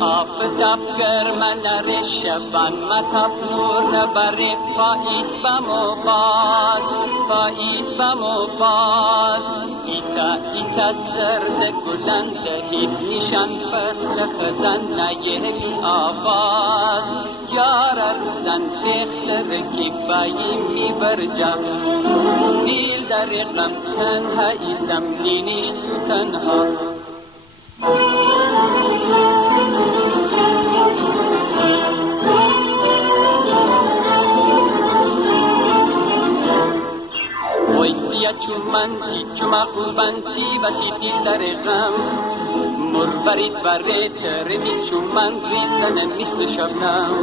آفتاب گرم نره شبان متاب نور نبره پاییز بمو باز پاییز بمو باز ایتا زرد گلن دهید نشان فصل خزن نیمی آواز یار روزن بختر کی بایی می برجم دیل در غم تنها ایسم نینیش تو تنها چومنتی چوما قربانتی بسی دیل در غم مرورید برید رمی چومن ریزدن مثل شبنم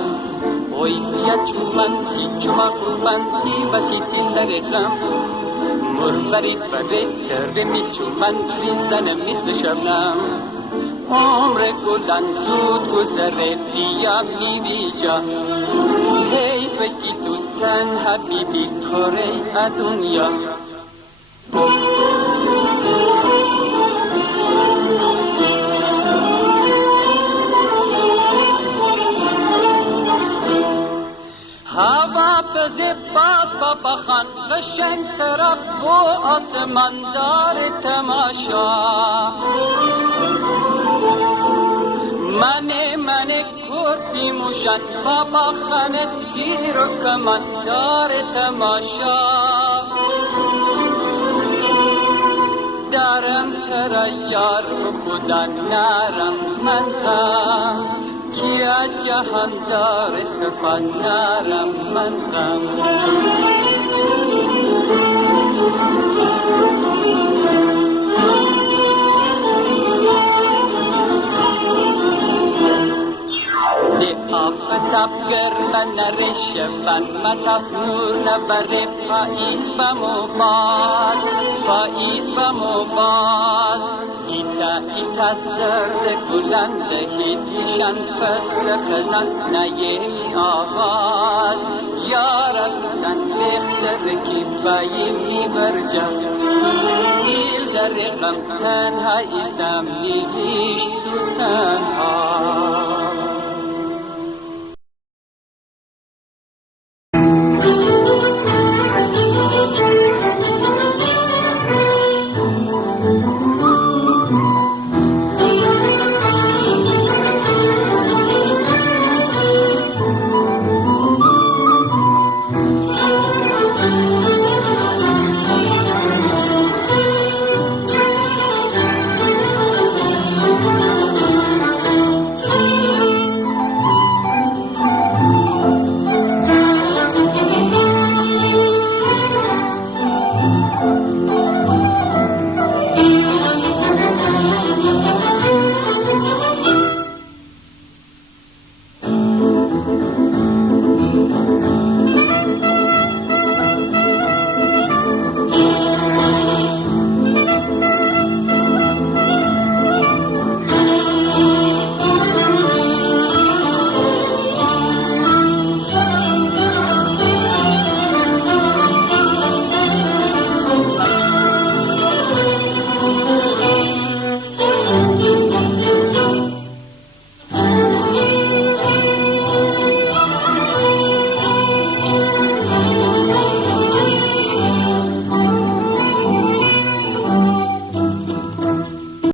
ویسیت چومنتی چوما قربانتی بسی دیل در غم مرورید برید رمی چومن ریزدن مثل شبنم عمر گلن زود گذره دیا می بیجا حیف کی تو تنها بیبی کره دنیا هوا پزه باز بابا خان قشنگ طرف و آسمان دار تماشا من کرتی موشن بابا خان تیر و کمان دار تماشا دارم ترا یار خدا نارم من غم کیا جهان دار صفا نارم من غم آفتاب گرم نره شبان متاب نور نبره پاییز بمو باز پاییز بمو باز ایتا زرد گلن دهید نشان فصل خزان نیمی آواز یار روزن بختر کی بایی می برجم دیل در غم تنها ایسم نیش تو تنها